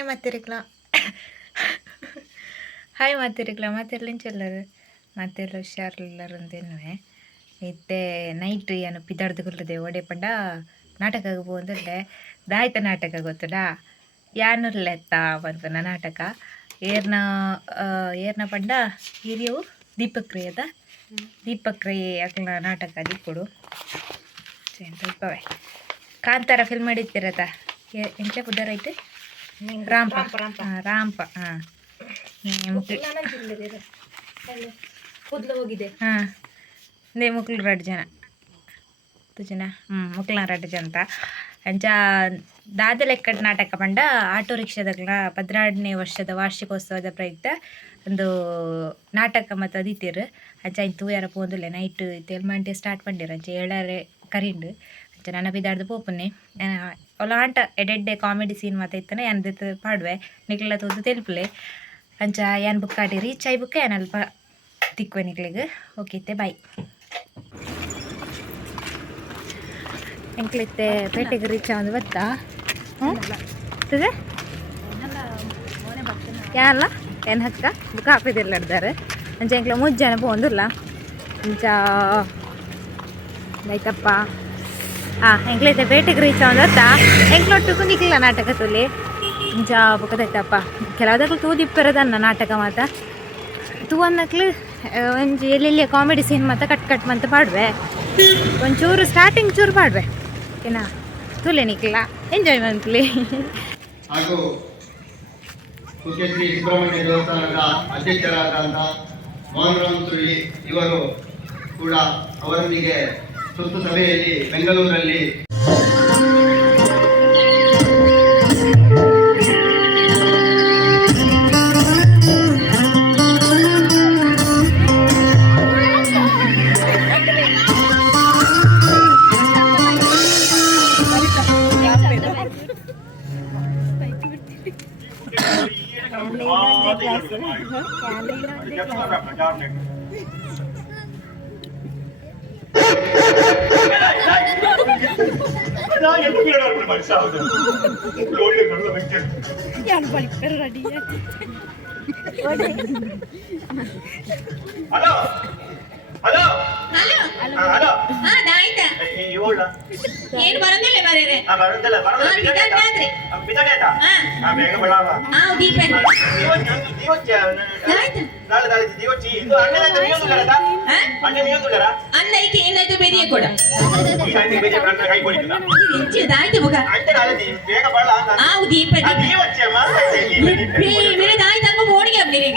Hi மாற்றிருக்கலாம். Hi ಮಾತಿರ್ಲಿಲ್ಲ ಮಾತಿರ್ಲಿಂಚಲ್ಲರು ಮಾತೆಲ್ಲ ಹುಷಾರಿಲ್ಲರಂದೇನುವೆ ಇತ್ತೆ night ಏನು ಪಿದಾಡ್ದುಕೊಳ್ಳದೆ ಓಡೆ ಪಂಡ ನಾಟಕಕ್ಕೆ ಹೋಗಂದ್ರೆ ದಾಯ್ತ ನಾಟಕ ಗೊತ್ತಡ ಯಾನುರ್ಲೆತ್ತ ಬಂತನ ನಾಟಕ ಏರ್ನ ಪಂಡ ಹಿರಿಯವು ದೀಪಕ್ರಿಯದ ದೀಪಕ್ರಿಯೆ ಅಕ್ಲ ನಾಟಕ ದಿಕ್ಕುಡು ಇಪ್ಪವೇ ಕಾಂತಾರ ಫಿಲ್ಮ್ ಮಾಡಿತ್ತಿರತ್ತ ಎಂಚ ಪುದರೈತೆ ರಾಂಪ ರಾಂಪ ಹಾಂ ಹೋಗಿದೆ ಹಾಂ ನೇ ಮುಕ್ಳು 2 ಜನ ತುಜನ ಮುಕ್ಳ 2 ಜನ ಅಂತ ಅಂಚ ದಾದ ಲೆಕ್ಕದ ನಾಟಕ ಪಂಡ ಆಟೋ ರಿಕ್ಷಾದಗಳ 16ನೇ ವರ್ಷದ ವಾರ್ಷಿಕೋತ್ಸವದ ಪ್ರಯುಕ್ತ ಒಂದು ನಾಟಕ ಮತ್ತು ಅದಿತ್ತಿರು ಅಂಚ ಇಂತು ಯಾರ ಪೋಂದುಲ್ಲೆ ನೈಟ್ ತೆಲ್ಮಂಟೆ ಸ್ಟಾರ್ಟ್ ಪಂಡಿರು ಅಂಚ 7 ಕರಿಂಡು ಅಂಚ ನನ್ನ ಬಿದ್ದಾಡ್ದು ಪೋಪುನ್ನೆ ಒಲಾಂಟ ಎಡೆಡ್ಡೆ ಕಾಮಿಡಿ ಸೀನ್ ಮಾತ ಇತ್ತನೆ ಎಂದತ್ತು ಪಾಡುವೆ ನಿಕ್ಲೆಲ್ಲ ತೋದು ತೆಲ್ಪುಲೆ ಅಂಚ ಏನು ಬುಕ್ ಆಡಿರಿ ಚೈ ಬುಕ್ ಏನು ಅಲ್ಪ ತಿಕ್ಕುವೆ ನಿಕ್ಲಿಗೆ ಓಕೆ ಬಾಯ್ ಎಂಕ್ಲಿತ್ತೆ ಪೇಟೆಗೆ ರೀಚ್ ಒಂದು ಬತ್ತಾ ಇದೆ ಯಾರಲ್ಲ ಏನು ಹಕ್ಕ ಬುಕ್ ಹಾಕಿದಿಲ್ಲ ಹಿಡ್ದಾರೆ ಅಂಚ ಎಂಕ್ಲ 3 ಜನ ಪೋಂದಿಲ್ಲ ಅಂಚ ಆಯ್ತಪ್ಪ ಎಂಕ್ಲೈತೆ ಪೇಟೆಗೆ ರೀಚ್ ಒಂದು ಬತ್ತಾ ಎಂಕ್ಲೊಟ್ಟು ನಿಕ್ಲಿಲ್ಲ ನಾಟಕ ತುಲಿ ಇಂಚ ಬುಕ್ಕದೈತಪ್ಪ ಕೆಲವುದಾಗ್ಲು ತೂದಿಪ್ಪಿರೋದನ್ನ ನಾಟಕ ಮಾತ ತೂ ಅನ್ನಕ್ಲು ಒಂಜಿ ಎಲ್ಲೆಲ್ಲಿ ಕಾಮಿಡಿ ಸೀನ್ ಮಾತ ಕಟ್ ಮಂತ ಪಾಡುವೆ ಒಂಚೂರು ಸ್ಟಾರ್ಟಿಂಗ್ ಚೂರು ಪಾಡುವೆ ಏನ ತುಲೆ ನಿಕ್ಲ ಎಂಜಾಯ್ ಮಂತ್ಲಿ ಹಾಗೂ ಕುಕ್ಕೆ ಸುಬ್ರಹ್ಮಣ್ಯ ದೇವಸ್ಥಾನದ ಅಧ್ಯಕ್ಷರಾದಂಥ ಮೋಹನ್ ತುಳ್ಳಿ ಇವರು ಕೂಡ ಅವರೊಂದಿಗೆ ತುರ್ತು ಸಭೆಯಲ್ಲಿ ಬೆಂಗಳೂರಲ್ಲಿ ಹಲೋ ಹಲೋ ಏನು ಬರಂದಿಲ್ಲ ಬರೇರೆ ಬರಂದಿಲ್ಲ ಬೇಗ ಬಳ್ಳಾವ ಅನ್ನ ಐತಿ ಏನಾಯ್ತು ಬೇದಿಯ ಕೂಡ ಆಯ್ತು ಮಗ ಆವು ದೀಪ ಬೇರೆ ದಾಯ್ತು ಅಲ್ಪ ಓಡಿಗೆ ಅಬ್ನಿರಿ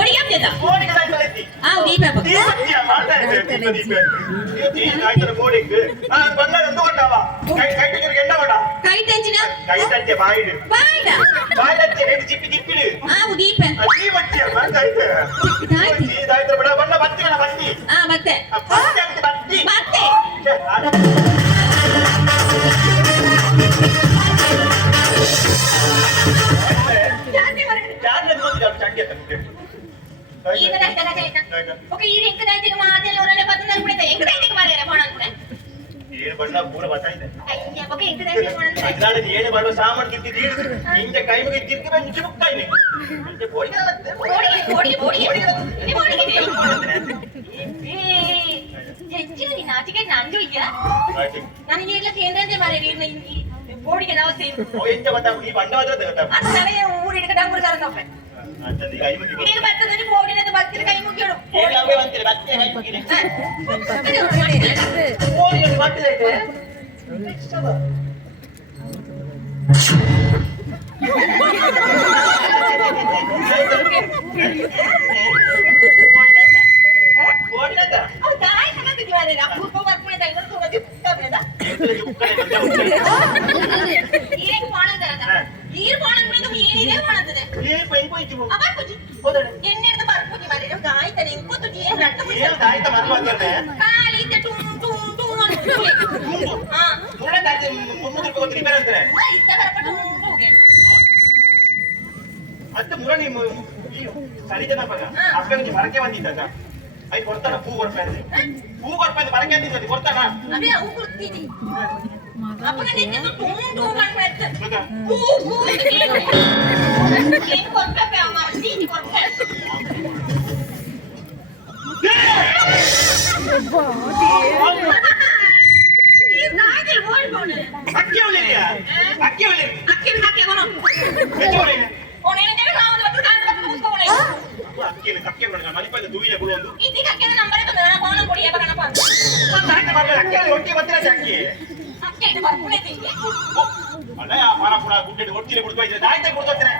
ಓಡಿಗೆ ಅಬ್ನಿದ ಆವು ದೀಪ ಕೈ ತೆಂಚಿನ ಆವು ದೀಪ ಮತ್ತೆ ಮತ್ತೆ ಪೂರ ಬತ್ತಾಯಿದೆ ಏನು ಮಾಡುವ ಸಾಮಾನು ಕಿತ್ತಿದ್ದು ಇಂಜ ಕೈ ಮುಗಿ ತಿರ್ಗಿ ಬಂದು ಮುಕ್ತಾಯಿನಿ ನಾಚಿಕೆ ನಂದು ಇದೆಯಾ ನನಗೆ ಎಲ್ಲ ಕೇಂದ್ರ ಮಾರೇ ಬೋಡಿಗೆ ನಾವು ಎಂತ ಗೊತ್ತಾ ಈ ಬಂಡವಾದ ನನಗೆ ಊರು ಹಿಡ್ಕ ಡಂಗುರು ತರ ತಪ್ಪೆ ನೀನು ಬರ್ತದೆ ಬೋಡಿನದು ಬರ್ತಿರ ಕೈ ಮುಗಿಯೋಡು ಅದು ಮುರಣಿ ಸರಿಜನ ಪದ ಅಕ್ಕನಿಗೆ ಮರಕೆ ಬಂದಿದ್ದ ಅಯ್ಯ ಕೊಡ್ತಾನ ಪೂ ಕೊಡ್ತಾನೆ ಮರಕೆ ಅಂತಿದ್ದ ಕೊಡ್ತಾನ ಅಪ್ಪನ ನೆತ್ತಿದ್ದು ಟೂ ಮಾಡ್ಬಿಡುತ್ತೆ. ಹೂ ಇದು ಏನು ಕೊಡ್ಬೇಕು ಅಮ್ಮ ನೀನು ಕೊಡ್ಬೇಕು. ಈ ನಾಯಿ ಓಡ್ಕೊಂಡು ಅಕ್ಕಿ ಒಳ್ಳೆಯಾ ಅಕ್ಕಿ ಒಳ್ಳೆ ಅಕ್ಕಿ ಹಾಕಿಗೋಣ ಓನೇನೆ ದೇವ ನಾವು ಒಂದು ಕಾಂತ ಮುಸ್ಕೋಣೆ ಅಕ್ಕಿ ಕಕ್ಕೆ ಕೊಡೋಣ ಮಲಿಪದ ದೂಯಿನ ಕೊಡುವುದು ಇದೀಗ ಅಕ್ಕಿ ನಂಬರ್ ತಂದ ನಾನು ಫೋನ್ ಕೊಡಿ ಬರೋಣಪ್ಪ ಅಂತ ಕರೆಕ್ಟ್ ಮಾಡ್ತಾರೆ ಅಕ್ಕಿ ಒಟ್ಟಿಗೆ ಬರ್ತಾರೆ ಅಕ್ಕಿ ಅಕ್ಕಿ ಇದು ಬರ್ಪುಣೆ ತಿಂಗೆ ಅಲ್ಲ ಆ ಮಾರಪುರ ಗುಡ್ಡೆ ಒಟ್ಟಿಗೆ ಬಿಡ್ಕೋ ಇದ್ರೆ ದಾಯ್ತ ಕೊಡ್ತಾರೆ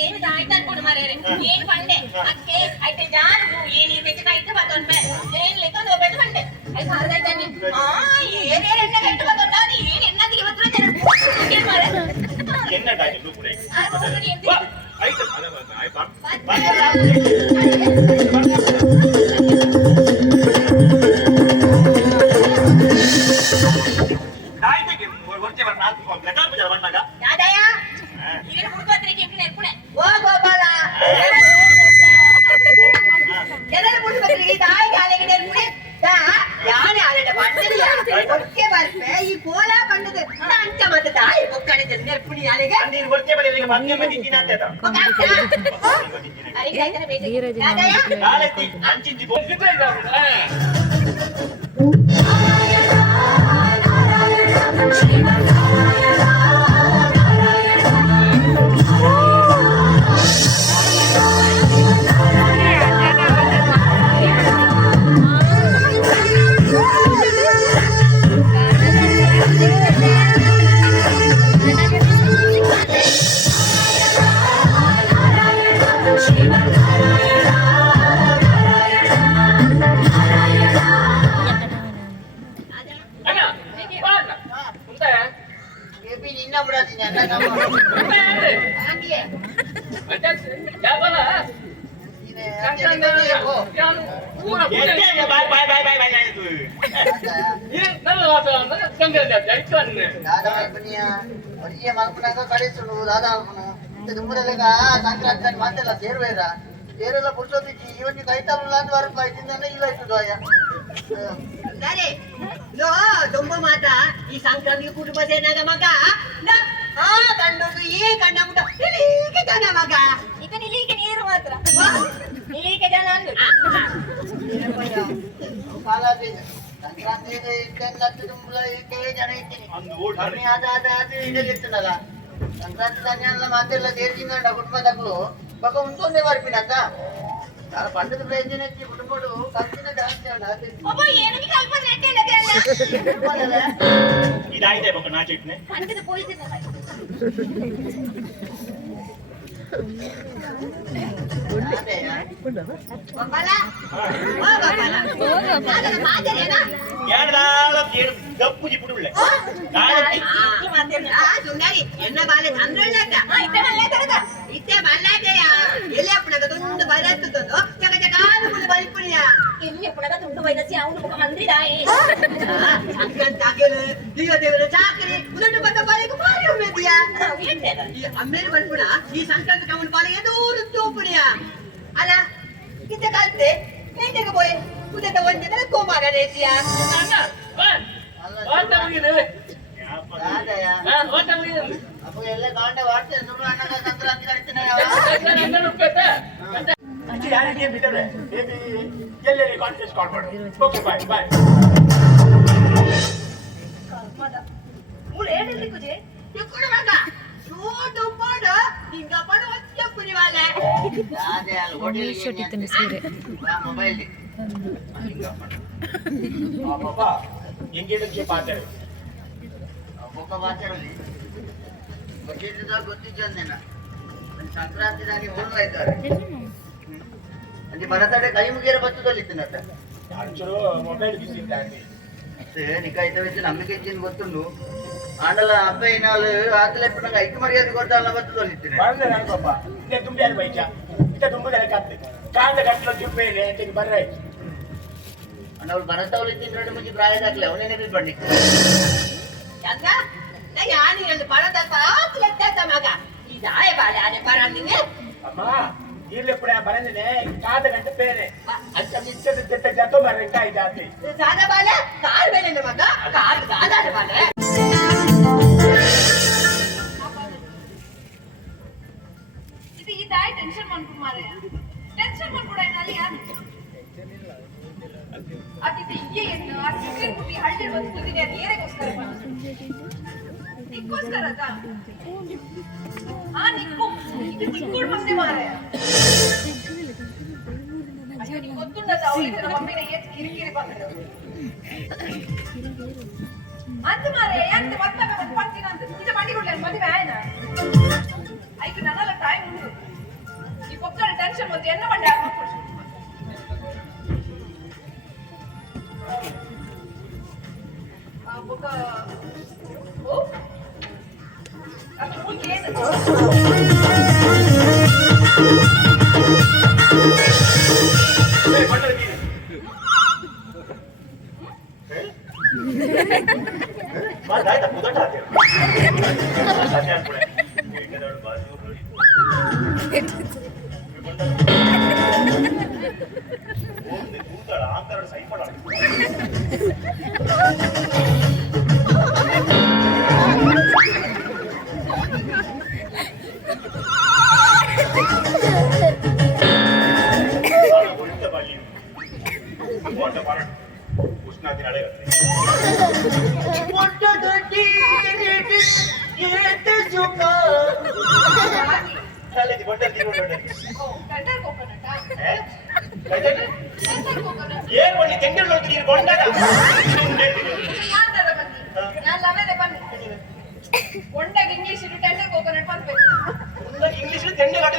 ಏನು ದಾಯ್ತ ಅನ್ಕೊಂಡು ಮಾರೇರೆ ಏನು ಪಂಡೆ ಅಕ್ಕಿ ಐತೆ ಜಾರು ಏನು ಇರ್ಬೇಕು ಕೈತೆ ಬತ್ತೊಂಡೆ ಏನು ಲೆಕ್ಕ ಹೋಗ್ಬೇಕು ಪಂಡೆ ಐ ಸಾರದೈತಾನೆ ಏನೇ ಎಣ್ಣೆ ಕಟ್ಟು ಬತ್ತೊಂಡ ಏನು ಎಣ್ಣದಿಗೆ ಬತ್ತರೆ ಏನು ಮಾರೆ ಎಣ್ಣ ದಾಯ್ತ ಕೂಡ ಆಯ್ತು ಆಯ್ತು ದಾಯ್ತಕ್ಕೆ ಹೊರಚೆ ಬರ್ ನಾಲ್ಕು ಲೆಕ್ಕ ಪೂಜೆ ಬಂದಾಗ ಯಾದಯ ಇದನ್ನ ಮುಡ್ಕೋತ್ರಿ ಕಿಂಪಿನ ಎರ್ಪುಣೆ ಓ ಗೋಪಾಲ ಎಲ್ಲರೂ ಮುಡ್ಕೋತ್ರಿ ತಾಯಿ ಕಾಲಿಗೆ ನೆರ್ಪುಣೆ ಯಾನೆ ಆಲಟ ಬಂದಿಲ್ಲ ಒಕ್ಕೆ ಬರ್ಪೆ ಈ ಕೋಲ ಬಂದದು ಅಂಚ ಮತ್ತೆ ತಾಯಿ ಬೊಕ್ಕಡೆ ನೆರ್ಪುಣಿ ಯಾಲಿಗೆ ನೀರು ಹೊರಚೆ ಬರಲಿಕ್ಕೆ ಮತ್ತೆ ಮತ್ತೆ ದಿನ ಅಂತ ನಾಳೆ ಅಂಚಿಂಚಿ సంక్రాంతి మాటల చేరువేరా చేరులో పురుషోత్తి ఇవన్నీ కైతాలు లాంటి వరకు అయితుందనే ఇలా అవుతుంది సరే లో దొంబ మాట ಈ ಸಂಕ್ರಾಂತಿಗೆ ಕುಟುಂಬ ಸೇನಾಗ ಮಗ ಕಂಡೋದು ಈ ಕಂಡ ಮುಟ್ಟ ಇಲ್ಲಿಗೆ ಜನ ಮಗ ಈಗ ಇಲ್ಲಿಗೆ ನೀರು ಮಾತ್ರ ಇಲ್ಲಿಗೆ ಜನ ಅಂದು ಸಂಕ್ರಾಂತಿ ಜನ ಇದ್ದೀನಿ ಇಟ್ಟಿನಲ್ಲ ಸಂಕ್ರಾಂತಿ ಧಾನ್ಯ ಮಾತೆಲ್ಲ ಸೇರ್ಸಿಂಗಂಡ ಕುಟುಂಬದಕ್ಕೂ ಬಕ ಉಂಟೊಂದೇ ಬರ್ಪಿನಕ್ಕ పండుగ ప్రయోజనం వచ్చి కుటుంబడు ఖర్చున జాస్తి అబ్బో ఏనికి కల్పన నెట్టేలకే ఇదైతే ఒక నా చెట్నే పండుగ పోయితే బాబాలా ఓ బాబాలా మాదరేనా ఏడాల గప్పు జిప్పుడులే నాకి ఆ సుందరి ఎన్న బాలే చంద్రులట ఇతే మల్లే తరద ఇతే మల్లాదేయా ఎల్లే అప్పుడక తుండు బరత్తుతుందో చక చకాలు ములు బలిపునియా ఎల్లి అప్పుడక తుండు బైదసి అవును ఒక మంత్రి దాయి సంక్రాంతి తాకేలు దిగ దేవర చాకరి ఉదట పత బలికు పారి ఉన్నదియా ఈ అమ్మేరు బలిపున ఈ సంక్రాంతి కములు పాలి ఎదూరు తోపునియా అలా ఇతే కల్తే ఏంటక పోయి ఉదట వంజన కోమారనేసియా అప్పు ಎಲ್ಲ ಕಾಂಡ ವಾಡ್ತೆ ಸುಳ್ಳು ಅಣ್ಣಗ ಸಂಕ್ರಾಂತಿ ಕರಿತೀನಿ ಯಾರಿಗೆ ಬಿಟ್ಟರೆ ಬೇಬಿ ಎಲ್ಲೆಲ್ಲಿ ಕಾನ್ಫರೆನ್ಸ್ ಕಾಲ್ ಮಾಡು ಓಕೆ ಬಾಯ್ ಬಾಯ್ ಮೂಲ ಏನಿಲ್ಲ ಕುಜೆ ಎಕ್ಕಡ ಮಗ ಶೋಟು ಪಡ ಹಿಂಗ ಪಡ ಒತ್ತೆ ಪುರಿವಾಲ ಅದೇ ಅಲ್ಲಿ ಹೋಟೆಲ್ ಶೋಟಿತನ ಸೀರೆ ಮೊಬೈಲ್ ಹಿಂಗ ಪಡ ಪಾಪಾ ಎಂಗೇಜ್ ಪಾತಾರೆ ఒక్క వాచరలి వచ్చేదిదా గుర్తించాను నేను సంక్రాంతి దాని ఊళ్ళు అవుతారు అంటే మరతడే కై ముగిర బతుదలు ఇస్తున్నట్ట అంచురు మొబైల్ బిజిందండి నీకు అయితే వచ్చి నమ్మిక ఇచ్చింది ಗೊತ್ತುಂಡು ఆండల అబ్బాయి నాలు ఆతలు ఎప్పుడు ఐదు మర్యాద కొట్టాల బతుదలు ఇస్తున్నారు పాపా ఇదే తుంబేరు బైచ ఇదే తుంబేరు కత్తి కాండ గట్ల చుప్పేలే తిని బర్రై అన్నవాళ్ళు భరతవులు ఇచ్చిన మంచి ప్రాయదాకలే అవునే పండి ಚಂದ ನಾ ಯಾನಿ ಒಂದು ಪರದ ಪಾತ್ಲೆ ತೆತ್ತ ಮಗ ಇದಾಯ ಬಾಳೆ ಅದೇ ಪರಂದಿಗೆ ಅಮ್ಮ ಇಲ್ಲಿ ಕೂಡ ಬರಂದಿನೆ ಕಾದ ಗಂಟೆ ಬೇರೆ ಅಂತ ಮಿಚ್ಚದ ತೆತ್ತ ಜತೋ ಬರಂಗ ಇದಾತಿ ಸಾದ ಬಾಳೆ ಕಾರ್ ಬೇರೆ ಮಗ ಕಾರ್ ಸಾದ ಬಾಳೆ ಬಂದು ಕೂತಿದ್ದೆ ಅದು ಏನೇಗೋಸ್ಕರ ನಿಕ್ಕೋಸ್ಕರ ನಿಕ್ಕೋಡ್ ಬಂದೆ ಮಾರೆ ಗೊತ್ತುಂಡ ಅವಳಿಗೆ ನಮ್ಮ ಮಮ್ಮಿನ ಏತ್ ಕಿರಿಕಿರಿ ಬಂದ್ರೆ ಅಂತ ಮಾರೆ ಎಂತ ಮತ್ತೆ ಬರ್ತೀನಿ ಅಂತ ನಿಜ ಮಾಡಿ ಕೊಡ್ಲಿ ಮದುವೆ ಆಯ್ನ ಐದು ನನ್ನೆಲ್ಲ ಟೈಮ್ ಉಂಟು ಈ ಪಕ್ಕದ ಟೆನ್ಷನ್ ಬಂದು ಎನ್ನ ಮಾಡಿ ಬೊಕ್ಕ ಓ ಅದು ಏನು ಇಂಗ್ಲಿಷ್ ಟೆಂಡರ್ ಕೋಕೋನಟ್ ಬಂದ್ಬೇಕು ಇಂಗ್ಲಿಷ್ ಟೆಂಡರ್ ನಾನು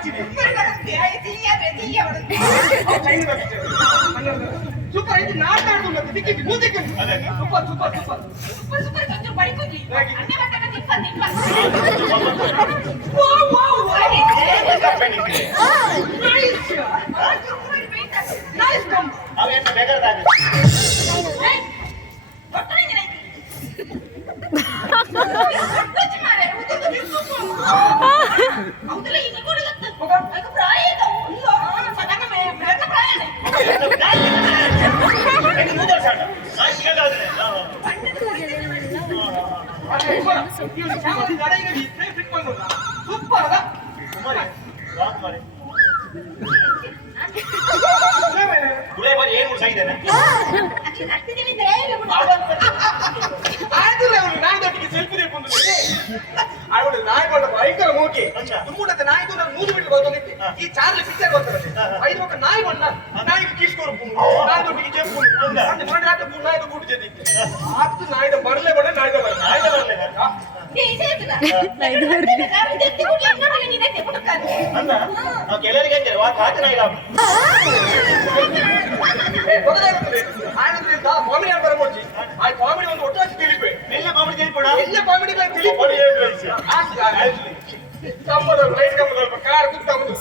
ಮಾಚಿದೆ ಸೂಪರ್ ಇದು ನಾಟಾಡು ಮತ್ತೆ ದಿಕ್ಕಿಗೆ ಮೂದಕ್ಕೆ super super super super super కొంచెం పడిపోద్ది అన్నీ పట్టక తిప్పండి ವಾವ್ ವಾವ್ ನೈಸ್ ಕಮ್ ಅವೇನ ಬೇಕರ್ದಾಗ ಅವತಲ ಇನ್ನು ಕೂಡ ಅದು ಪ್ರಾಯ ಇಲ್ಲ ಸಡಗ ಬೇಗ ಪ್ರಾಯ ಸೂಪರ್ ಅದ ಏನು ಸಾಯಿದ್ದೇನೆ ನಾಯಿದೊಟ್ಟಿಗೆ ಸೆಲ್ಫಿ ತೆಗೆದು ಅವಳು ನಾಯಿಗೊಂಡ ಭಯಂಕರ ಮೂಕಿ ತುಮ್ಮೂಡತ್ತೆ ನಾಯಿದು ನಾನು 3 ಮೀಟರ್ ಗೊತ್ತಿದ್ದೆ ಈ ಚಾರ್ಲಿ ಪಿಕ್ಚರ್ ಗೊತ್ತಿರುತ್ತೆ ಐದು ಮಕ್ಕ ನಾಯಿ ಬಣ್ಣ ನಾಯಿಗೆ ಕೀಸ್ಕೊರು ನಾಯಿದೊಟ್ಟಿಗೆ ಜೆಪ್ಪು ಅಂದ್ರೆ ಮಾಡಿ ಹಾಕಿ ನಾಯಿದು ಬೂಟು ಜೆದ್ದಿತ್ತೆ ಆತು ನಾಯಿದ ಬರಲೇ ಬಣ್ಣ ನಾಯಿದ ಬರಲೇ ಕೆಲವರಿಗೆ ಕಾಚನ ಇಲ್ಲ ಕಾಮಿಡಿ ಅಂತ ಬರ್ಬೋದು ಆ ಕಾಮಿಡಿ ಒಂದು ಒಟ್ಟಾಗಿ ತಿಳಿಪೆ ಎಲ್ಲ ಕಾಮಿಡಿ ತಿಳಿಪೋಣ ಎಲ್ಲ ಕಾಮಿಡಿ ತಿಳಿಪೋಣ ಕಂಬದ ಲೈಟ್ ಕಂಬದ ಕಾರ್ ಕುತ್ತಂಬುದು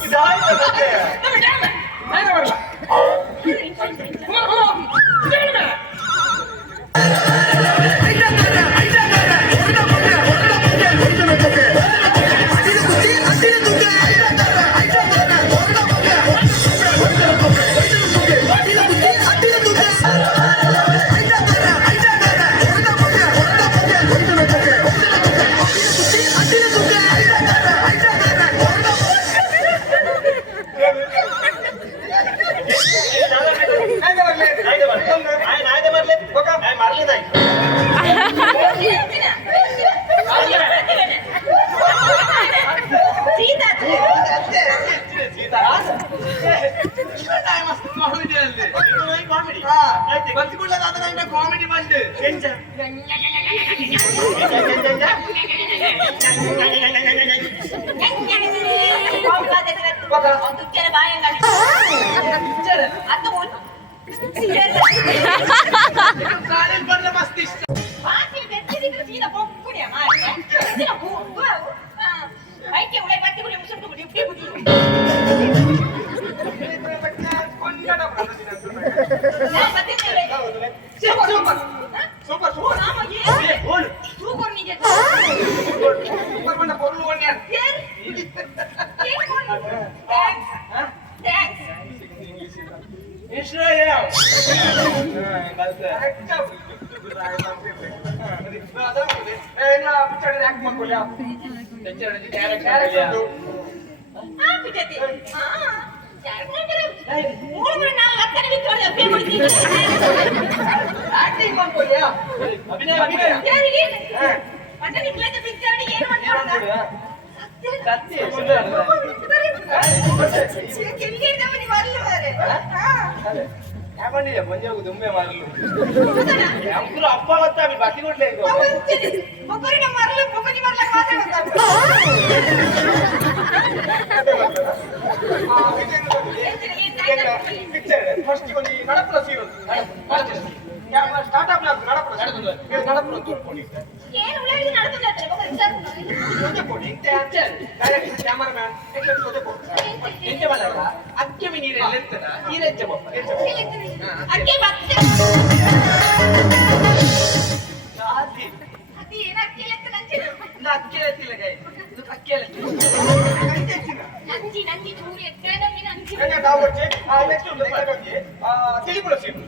ಇದಾಯ್ತು ನಾನು ಬರಲ್ಲ ಕಾಮಿಡಿ ಬಂದು ಬಂದ ಮಸ್ತ್ ಇಷ್ಟ ಸೂಪರ್ ಸೂಪರ್ ಸೂಪರ್ ನಿಜ ಸೂಪರ್ ಬಂದ ಪೊರ್ಲು ಒಣ್ಣೆ ಇಸ್ರಾಯೇಲ್ ಆಕ್ಟ್ ಮಾಡ್ಕೊಳ್ಳಿ ಆಕ್ಟಿಂಗ್ ಮಾಡ್ಕೊಳ್ಳಿ ಅಭಿನಯ ಅಭಿನಯ ಯಾಕೊಂಡಿದೆ ಮಂಜಾಗು ದುಂಬೆ ಮಾರಲು ಅಂಕುಲು ಅಪ್ಪ ಗೊತ್ತಾಗಿ ಬಟ್ಟಿ ಕೊಡ್ಲೇ ಪಿಕ್ಚರ್ ಫಸ್ಟ್ ಒಂದು ನಡಪುರ ಸೀನ್ ಸ್ಟಾರ್ಟ್ ಅಪ್ ನಡಪುರ ನಡಪುರ ತೋರ್ಕೊಂಡು ಕ್ಯಾಮರಾಮ್ಯಾನ್ ಎಂತ ಮಾಡಲ್ಲ ಅಕ್ಕೆ ನೀರು ಎಲ್ಲಿರ್ತದ ನೀರೆಚ್ಚ ಅಕ್ಕೆ ಎತ್ತಿಲ್ಲ ಕೈ ಅಕ್ಕೆ ತಿಳಿಪುರ ಸೀನ್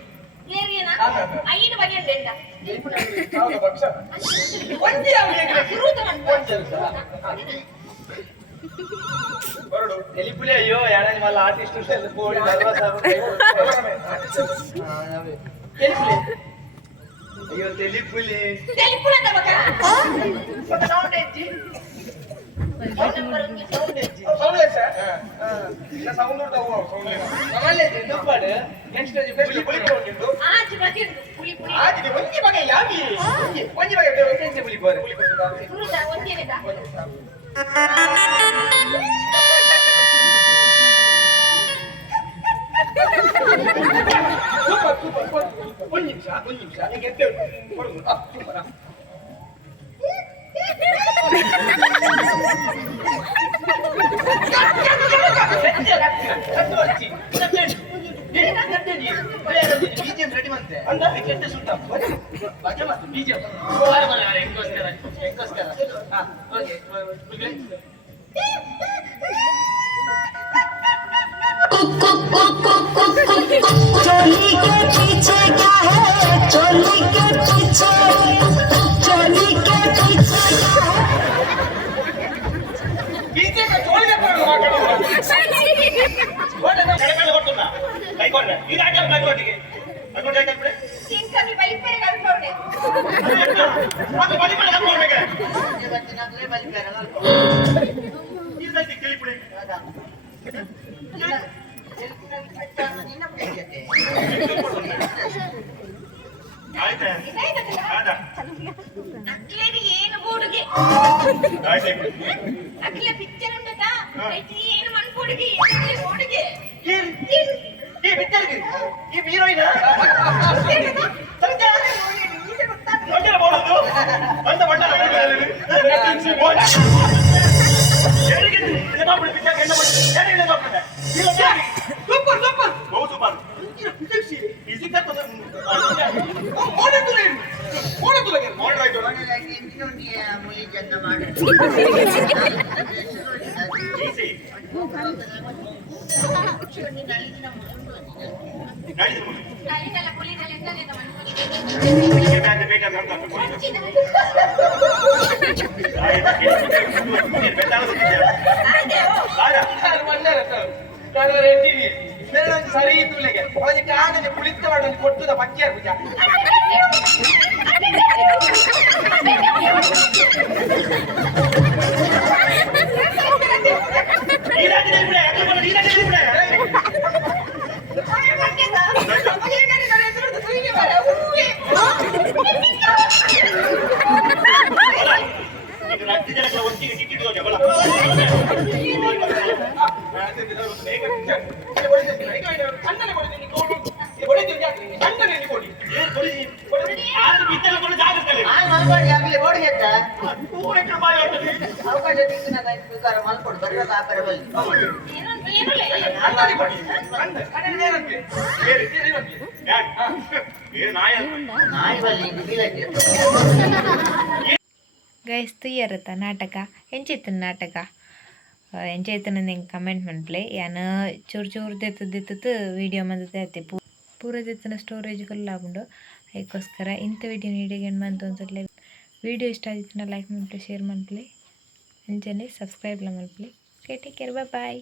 ಐದು ಬಗೆ ಎಲಿಪುಲಿ ಅಯ್ಯೋ ಯಾರು ಮಲ್ಲ ಆರ್ಟಿಸ್ಟ್ ಎಲಿಪುಲಿ ಅಯ್ಯೋ ತೆಲಿಪುಲಿ ಸೌಂಡ್ ಹೆಚ್ಚಿ ಸೌಂಡ್ ನೆಕ್ಸ್ಟ್ ಪುಲಿ ಪುಲಿ ಹೋಗಿದ್ದು ಆಜಿಗೆ ಒಂಜಿ ಬಗೆ ಯಾವಿ ಒಂಜಿ ಬಗೆ ಒಂಜಿ ಪುಲಿ ಬೋರೆ ಪುಲಿ ನಿಮಿಷ ಈಗ ಎತ್ತೆ ಕೊಡು ಸೂಪರ್ BGM ರೆಡಿ ಮತ್ತೆ ಅಂದ ಕೆಟ್ಟ ಸುತ್ತ ಬಜೆ ಮತ್ತು BGM ಹೆಂಗೋಸ್ಕರ ಹಾ ಓಕೆ चोली के पीछे क्या है चोली के पीछे चोली के पीछे क्या है BGM ಚೋಳಿಗೆ ಬರೋದು ಮಾತಾಡೋದು ಓಡನ ಕಡೆ ಕೊಡ್ತುನಾ ಕೈ ಕೊಡ್ರೆ ಈ ರಾಜ್ಯ ಕೈಕೊಟ್ಟಿಗೆ ಅಕೊಂಡು ಕೈ ಕಲ್ಪಡೆ ತಿಂಕಿ ಬೈಪೇರೆ ಕಲ್ಪೋಡೆ ಮತ್ತೆ ಬಲಿ ಮಾಡಿ ಹಾಕೋಬೇಕು ಇವತ್ತಿನಾಗಲೇ ಬಲಿಪೇರ ಈ ಸೈತಿ ಕೇಳಿಬಿಡಿ ಆಯ್ತಾ ಆದಾ ಅಕ್ಲೇಗೆ ಏನು ಬೋಡುಗೆ ಆಯ್ತಾ ಅಕ್ಲೆ ಪಿಕ್ಚರ್ ಉಂಟಾ ಏನು ಮನ್ಪೋಡುಗೆ ಏನು ಬೋಡುಗೆ ಈ ಬಿಟ್ಟರ್ಗೆ ಈ ಹೀರೋಯಿನ್ ದೊಡ್ಡ ಬೋಡೋದು ಅಂತ ಬಣ್ಣ ಸೂಪರ್ ಸೂಪರ್ ಬಹು ಸೂಪರ್ ಫಿಸಿಕ್ಸ್ ಮುಲಿ ಜನ್ನ ಮಾಡಿ ಕಲಿನಲ್ಲ ಪುಲಿನಲ್ಲ ಎಂತದೆ ಸರಿ ತುಲೆಗೆ ಅವನಿಗೆ ಕಾಣದೆ ಕುಳಿತ ಮಾಡಿ ಕೊಟ್ಟದ ಪಕ್ಕಿಯ ಪೂಜ ಒಟ್ಟಿಗೆ ಸಿಕ್ಕಿದ್ದು ಜಗಳ ಅಣ್ಣನೇ ಕೊಡಿದ್ದೀನಿ ಅಣ್ಣನೇ ಕೊಡಿ ಬಿದ್ದಲ್ಲ ಕೊಡಿ ಜಾಗ್ರತೆ ಆಗ್ಲಿ ಓಡಿ ಹೆತ್ತ ರೂಪಾಯಿ ಹೊರಟಲ್ಲಿ ಅವಕಾಶ ತಿಂಗಿನ ಸ್ವೀಕಾರ ಮಾಡ್ಕೊಡು ಬರುವ ವ್ಯಾಪಾರ ಬಲ್ಲಿ ಅಣ್ಣನೇ ಕೊಡಿ ಅಣ್ಣನೇ ಏನಂತೆ ಬೇರೆ ನಾಯ ನಾಯಿ ಬಲ್ಲಿ ಬೀಳಕ್ಕೆ ಗೈಸ್ ತುಯ್ಯರತ್ತ ನಾಟಕ ಎಂಚಿತ್ತು ನಾಟಕ ಎಂಚೈತನ ನಿಂಗೆ ಕಮೆಂಟ್ ಮನ್ಪ್ಲೆ ಯಾನು ಚೂರು ಚೂರು ದೆತ್ತು ವೀಡಿಯೋ ಮಂದತೆ ಪೂರ ದೆತ್ತನ ಸ್ಟೋರೇಜ್ ಆಗುಂಡು ಅದಕ್ಕೋಸ್ಕರ ಇಂಥ ವೀಡಿಯೋ ನೀಡಿಗೆ ಮಂತ್ ಒಂದ್ಸಲ ವೀಡಿಯೋ ಇಷ್ಟ ಆಗಿತ್ತು ಲೈಕ್ ಮಾಡ್ಲಿ ಶೇರ್ ಮಾಡ್ಲಿ ಅಂಚನೆ ಸಬ್ಸ್ಕ್ರೈಬ್ಲ ಮಾಡ್ಲಿ ಓಕೆ ಟೇಕ್ ಕೇರ್ ಬಾಯ್